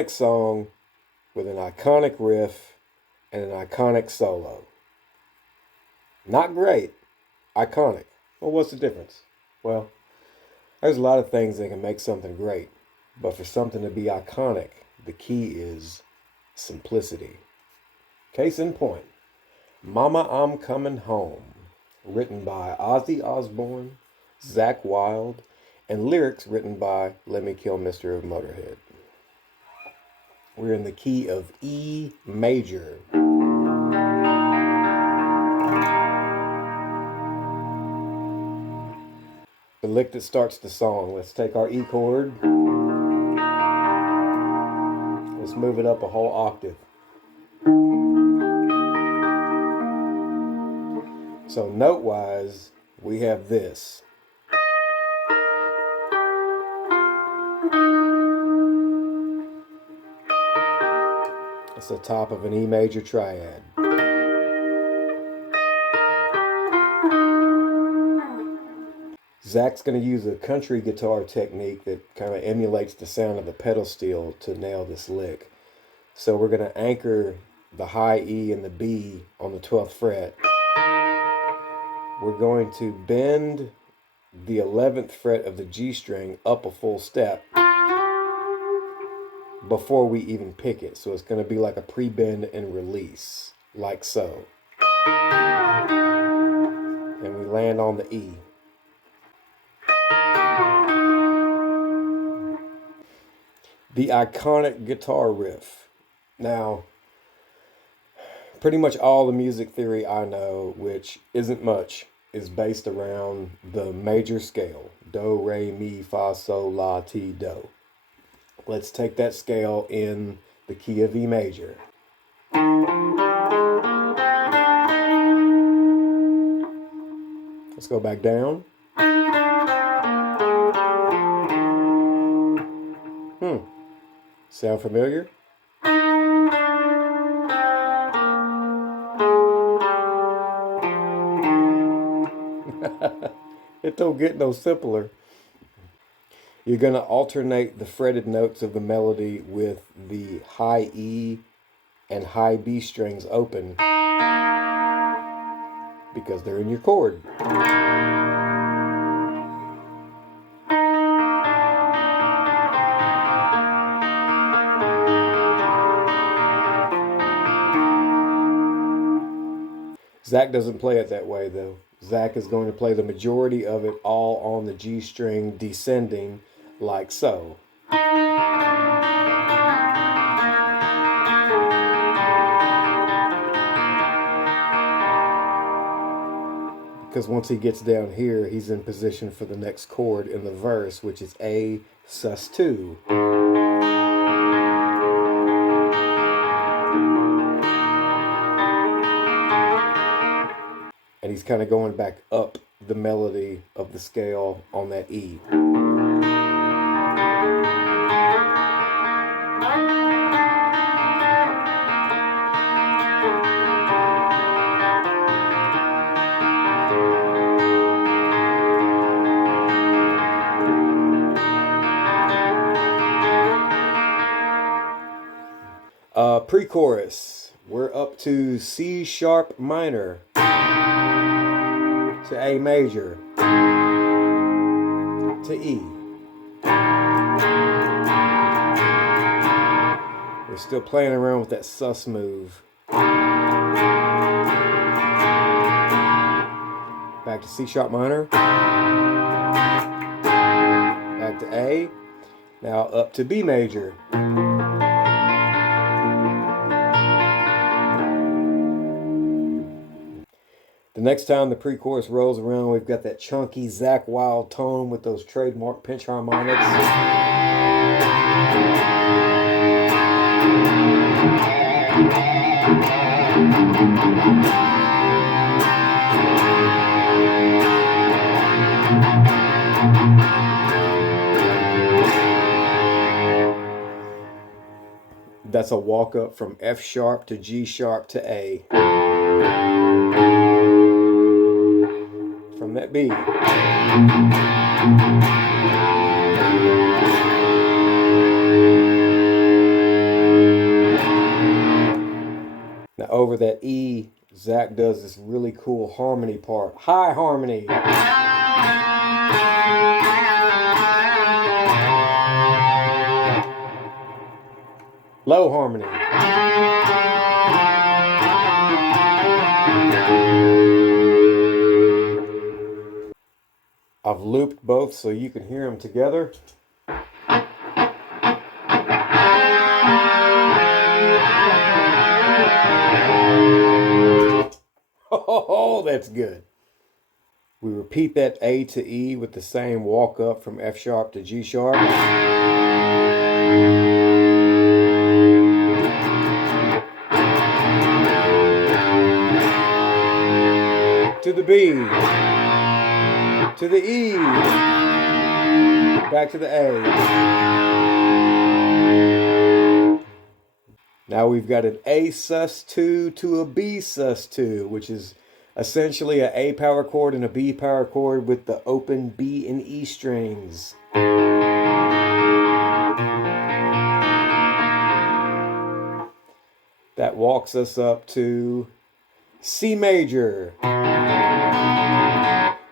iconic song with an iconic riff and an iconic solo. Not great, iconic. Well, what's the difference? Well, there's a lot of things that can make something great, but for something to be iconic, the key is simplicity. Case in point, Mama, I'm Coming Home, written by Ozzy Osbourne, Zakk Wylde, and lyrics written by Lemmy Kilmister of Motorhead. We're in the key of E major. The lick that starts the song. Let's take our E chord. Let's move it up a whole octave. So note-wise, we have this. It's the top of an E major triad. Zakk's going to use a country guitar technique that kind of emulates the sound of the pedal steel to nail this lick. So we're going to anchor the high E and the B on the 12th fret. We're going to bend the 11th fret of the G string up a full step before we even pick it. So it's going to be like a pre-bend and release, like so. And we land on the E. The iconic guitar riff. Now, pretty much all the music theory I know, which isn't much, is based around the major scale. Do, re, mi, fa, sol, la, ti, do. Let's take that scale in the key of E major. Let's go back down. Sound familiar? It don't get no simpler. You're going to alternate the fretted notes of the melody with the high E and high B strings open because they're in your chord. Zakk doesn't play it that way though. Zakk is going to play the majority of it all on the G string descending like so. Because once he gets down here, he's in position for the next chord in the verse, which is A sus2. And he's kind of going back up the melody of the scale on that E. Pre-chorus. We're up to C sharp minor to A major to E. We're still playing around with that sus move. Back to C sharp minor. Back to A. Now up to B major. The next time the pre-chorus rolls around, we've got that chunky Zakk Wylde tone with those trademark pinch harmonics. That's a walk up from F sharp to G sharp to A. From that B. Now over that E, Zakk does this really cool harmony part. High harmony. Low harmony. I've looped both so you can hear them together. Oh, that's good. We repeat that A to E with the same walk up from F sharp to G sharp. To the B. To the E. Back to the A. Now we've got an A sus2 to a B sus2, which is essentially an A power chord and a B power chord with the open B and E strings. That walks us up to C major.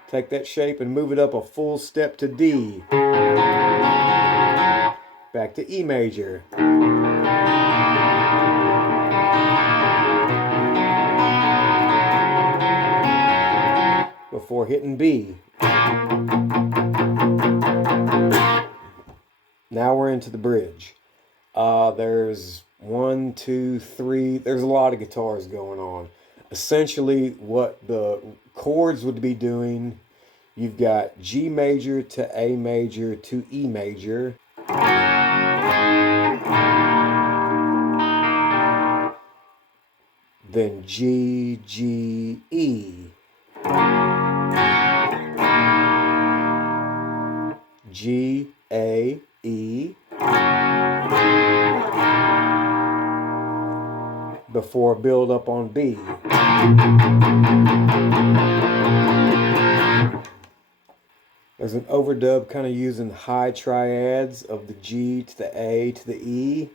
Take that shape and move it up a full step to D. Back to E major. Before hitting B. Now we're into the bridge. There's 1, 2, 3. There's a lot of guitars going on. Essentially, what the chords would be doing, you've got G major to A major to E major. Then G, G, E. G, A, E. Before build up on B. There's an overdub kind of using high triads of the G to the A to the E.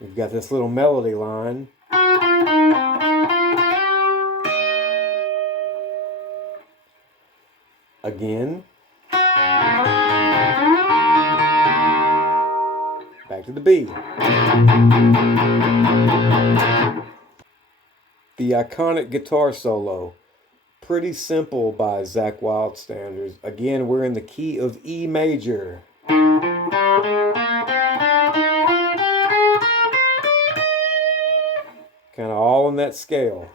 We've got this little melody line. Again. Back to the B. The iconic guitar solo. Pretty simple by Zakk Wylde standards. Again, we're in the key of E major. Kind of all in that scale.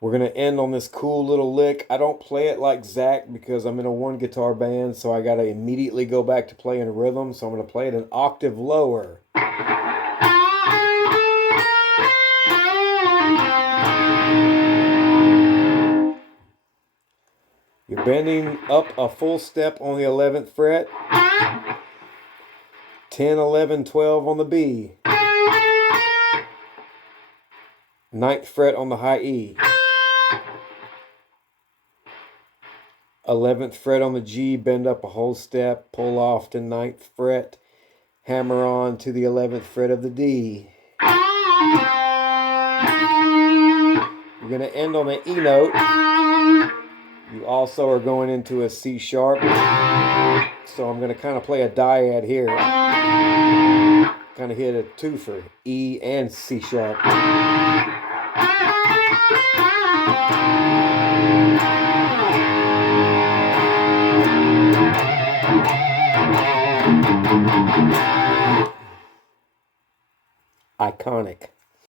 We're going to end on this cool little lick. I don't play it like Zakk because I'm in a one guitar band, so I got to immediately go back to playing rhythm, so I'm going to play it an octave lower. You're bending up a full step on the 11th fret, 10, 11, 12 on the B, 9th fret on the high E, 11th fret on the G, bend up a whole step, pull off to 9th fret, hammer on to the 11th fret of the D. You're going to end on the E note. You also are going into a C sharp. So I'm going to kind of play a dyad here. Kind of hit a twofer, E and C sharp. Iconic.